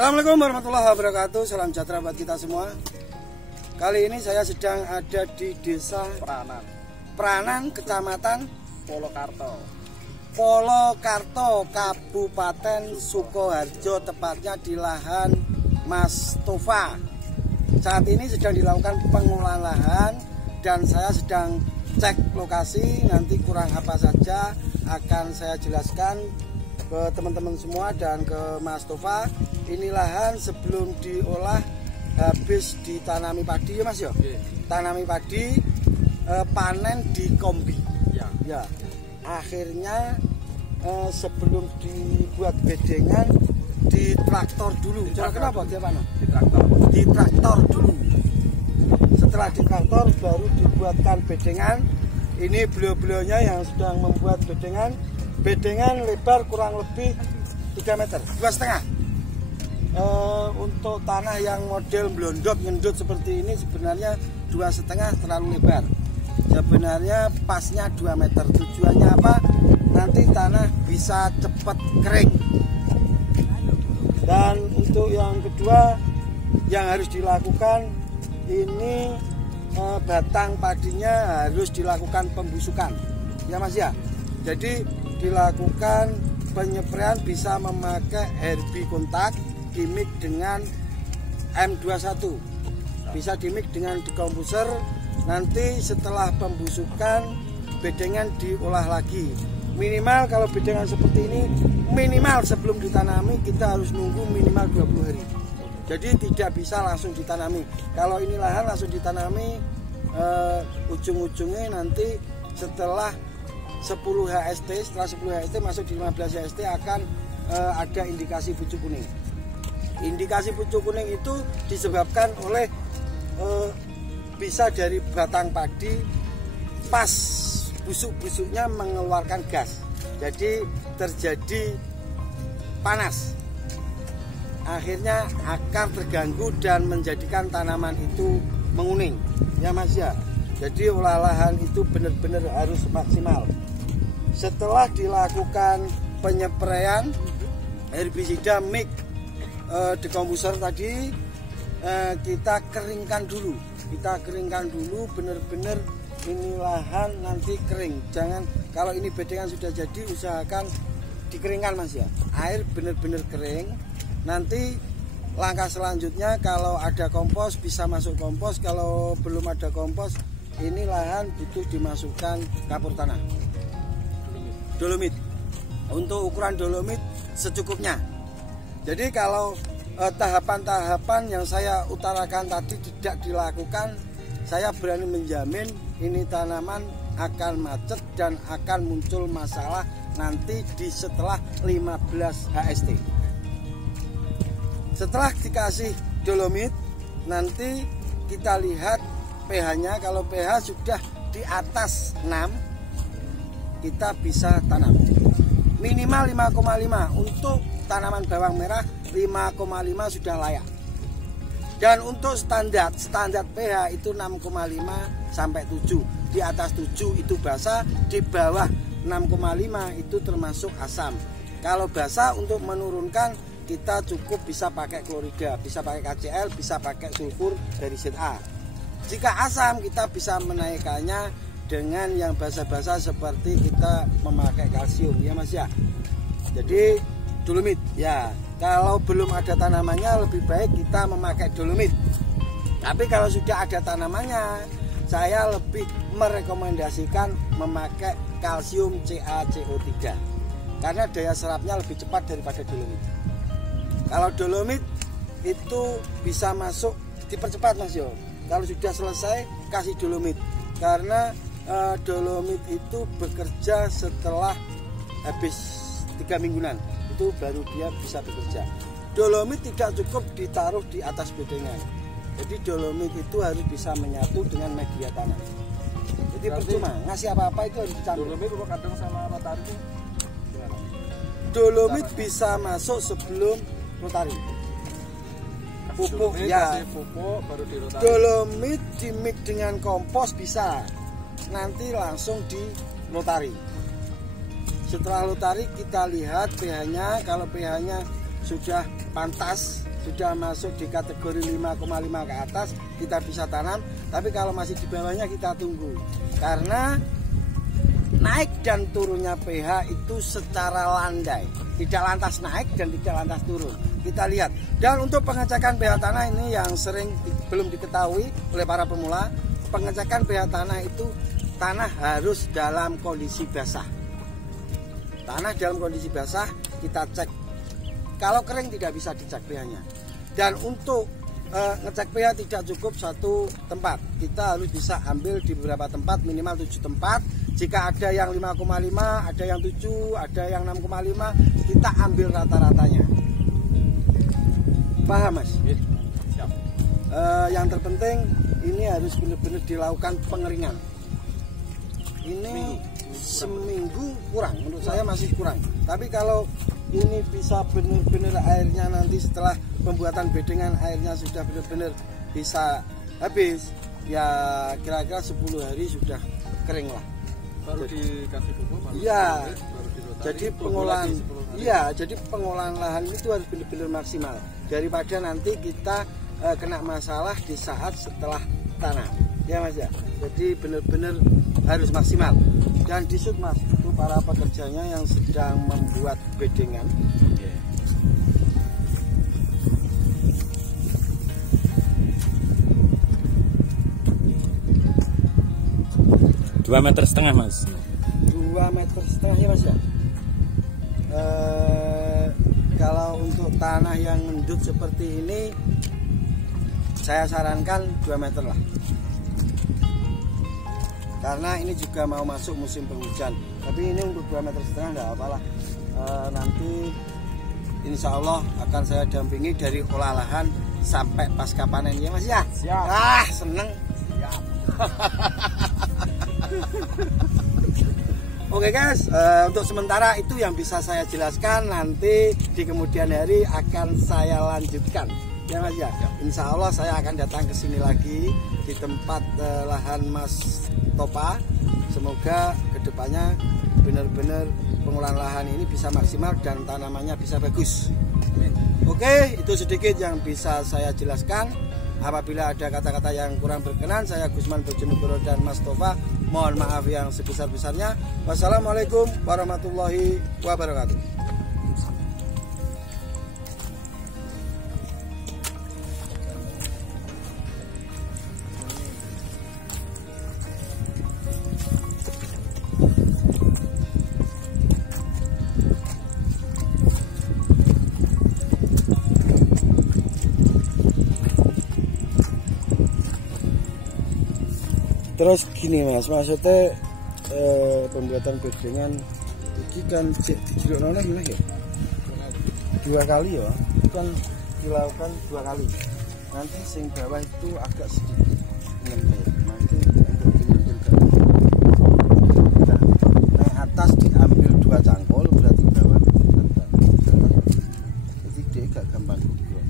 Assalamualaikum warahmatullahi wabarakatuh. Salam sejahtera buat kita semua. Kali ini saya sedang ada di desa Pranan, kecamatan Polokarto, Kabupaten Sukoharjo, tepatnya di lahan Mas Tova. Saat ini sedang dilakukan pengolahan lahan dan saya sedang cek lokasi. Nanti kurang apa saja akan saya jelaskan ke teman-teman semua dan ke Mas Tova. Ini lahan sebelum diolah habis ditanami padi ya Mas ya. Tanami padi, panen di kombi. Ya. Akhirnya sebelum dibuat bedengan di traktor dulu. Kenapa dia panas? Di traktor dulu. Setelah di traktor baru dibuatkan bedengan. Ini beliau-beliaunya yang sedang membuat bedengan. Bedengan lebar kurang lebih 3 meter, 2,5. Untuk tanah yang model blondot nyendut seperti ini sebenarnya 2,5 terlalu lebar. Sebenarnya pasnya 2 meter. Tujuannya apa? Nanti tanah bisa cepat kering. Dan untuk yang kedua yang harus dilakukan ini batang padinya harus dilakukan pembusukan. Ya Mas ya. Jadi dilakukan penyepraian bisa memakai herbicide dimix dengan M21, bisa dimix dengan dekomposer. Nanti setelah pembusukan bedengan diolah lagi. Minimal kalau bedengan seperti ini, minimal sebelum ditanami kita harus nunggu minimal 20 hari. Jadi tidak bisa langsung ditanami. Kalau ini lahan langsung ditanami, ujung-ujungnya nanti setelah 10 HST, setelah 10 HST masuk di 15 HST akan ada indikasi pucuk kuning. Indikasi pucuk kuning itu disebabkan oleh bisa dari batang padi pas busuk-busuknya mengeluarkan gas. Jadi terjadi panas. Akhirnya akar terganggu dan menjadikan tanaman itu menguning. Ya Mas ya. Jadi olahan itu benar-benar harus maksimal. Setelah dilakukan penyepraian herbisida mix dekomposer tadi, kita keringkan dulu. Kita keringkan dulu benar-benar ini lahan nanti kering. Jangan kalau ini bedengan sudah jadi usahakan dikeringkan Mas ya. Air benar-benar kering. Nanti langkah selanjutnya kalau ada kompos bisa masuk kompos. Kalau belum ada kompos ini lahan butuh dimasukkan kapur tanah. Dolomit. Untuk ukuran dolomit secukupnya. Jadi kalau tahapan-tahapan yang saya utarakan tadi tidak dilakukan, saya berani menjamin ini tanaman akan macet dan akan muncul masalah nanti di setelah 15 HST. Setelah dikasih dolomit, nanti kita lihat pH-nya. Kalau pH sudah di atas 6, kita bisa tanam. Minimal 5,5. Untuk tanaman bawang merah 5,5 sudah layak. Dan untuk standar pH itu 6,5 sampai 7. Di atas 7 itu basah, di bawah 6,5 itu termasuk asam. Kalau basah untuk menurunkan kita cukup bisa pakai klorida, bisa pakai KCl, bisa pakai sulfur dari ZA. Jika asam kita bisa menaikkannya dengan yang basah-basah seperti kita memakai kalsium ya Mas ya. Jadi dolomit ya. Kalau belum ada tanamannya lebih baik kita memakai dolomit. Tapi kalau sudah ada tanamannya, saya lebih merekomendasikan memakai kalsium CaCO3 karena daya serapnya lebih cepat daripada dolomit. Kalau dolomit itu bisa masuk dipercepat Mas yo. Kalau sudah selesai kasih dolomit karena dolomit itu bekerja setelah habis 3 mingguan itu baru dia bisa bekerja. Dolomit tidak cukup ditaruh di atas bedengan. Jadi dolomit itu harus bisa menyatu dengan media tanah. Jadi percuma ngasih apa-apa itu harus dicampur. Dolomit kadang sama rotari itu gimana? Dolomit bisa masuk sebelum rotari. Pupuk ya, pupuk baru di rotari. Dolomit dimix dengan kompos bisa. Nanti langsung di lotari. Setelah lotari kita lihat pH-nya. Kalau pH-nya sudah pantas, sudah masuk di kategori 5,5 ke atas, kita bisa tanam. Tapi kalau masih di bawahnya kita tunggu, karena naik dan turunnya pH itu secara landai, tidak lantas naik dan tidak lantas turun. Kita lihat. Dan untuk pengecekan pH tanah ini yang sering belum diketahui oleh para pemula, pengecekan pH tanah itu tanah harus dalam kondisi basah. Tanah dalam kondisi basah kita cek. Kalau kering tidak bisa dicek pH-nya. Dan untuk ngecek pH tidak cukup satu tempat. Kita harus bisa ambil di beberapa tempat, minimal 7 tempat. Jika ada yang 5,5, ada yang 7, ada yang 6,5, kita ambil rata-ratanya. Paham, Mas? Siap. Yang terpenting ini harus benar-benar dilakukan pengeringan. Ini seminggu kurang, menurut saya masih kurang. Tapi kalau ini bisa benar-benar airnya nanti setelah pembuatan bedengan, airnya sudah benar-benar bisa habis, ya kira-kira 10 hari sudah kering lah. Baru dikasih pupuk, iya. baru Jadi pengolahan, iya, jadi pengolahan lahan itu harus benar-benar maksimal daripada nanti kita kena masalah di saat setelah tanam, ya Mas ya. Jadi benar-benar harus maksimal. Dan disut, Mas, itu para pekerjanya yang sedang membuat bedengan. 2,5 meter, Mas. 2,5 meter ya, Mas ya. Kalau untuk tanah yang mendut seperti ini, saya sarankan 2 meter lah. Karena ini juga mau masuk musim penghujan. Tapi ini untuk 2,5 meter enggak apalah. Nanti insya Allah akan saya dampingi dari olah lahan sampai pasca panen, ya Mas ya. Siap. Ah, seneng. Siap. Oke guys, untuk sementara itu yang bisa saya jelaskan. Nanti di kemudian hari akan saya lanjutkan, ya Mas ya. Insya Allah saya akan datang ke sini lagi di tempat lahan Mas Topa. Semoga kedepannya benar-benar pengolahan lahan ini bisa maksimal dan tanamannya bisa bagus. Oke, itu sedikit yang bisa saya jelaskan. Apabila ada kata-kata yang kurang berkenan, saya Gusman Bojonegoro dan Mas Tofa mohon maaf yang sebesar-besarnya. Wassalamualaikum warahmatullahi wabarakatuh. Terus gini Mas, maksudnya pembuatan bedengan ini kan dijelukno gimana ya? 2 kali ya, itu kan dilakukan 2 kali. Nanti sing bawah itu agak sedikit nyempil, nanti naik atas diambil 2 cangkul, berarti bawah jadi dia gak gampang gugur.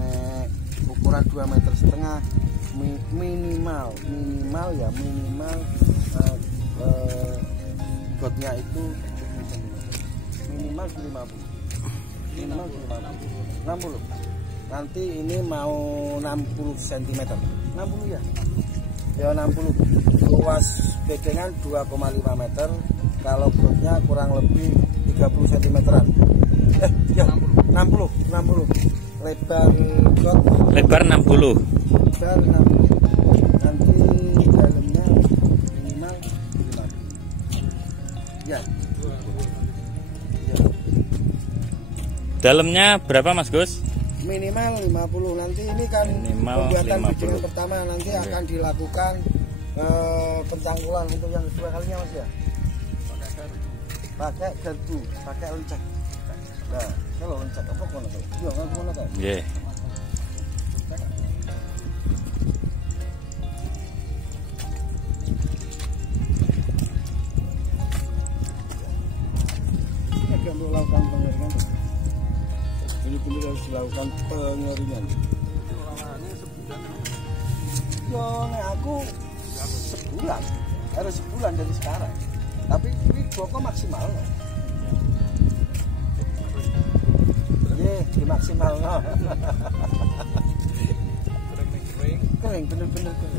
Nah, ukuran 2,5 meter minimal gotnya itu minimal 50, 60. Nanti ini mau 60 cm, 60 ya, ya 60. Luas bedengan 2,5 meter, kalau gotnya kurang lebih 30 cm-an. Ya 60. Lebar got, lebar 60. lebar 60. Nanti dalamnya minimal 50. Ya. Dalamnya berapa Mas Gus? Minimal 50. Nanti ini kan Minimal pembuatan 50. bedengan pertama, nanti akan dilakukan pencangkulan untuk yang kedua kalinya Mas ya. Pakai garpu, pakai lencek. Nah, kalau lencek apa kono to? Yo ngono to. Nggih. Agak melakukan pengeringan. Benar-benar harus dilakukan pengeringan. Yo, nek aku sebulan, harus sebulan dari sekarang. Tapi ini pokok maksimal. dimaksimal no. Kering. Kering bener-bener kering.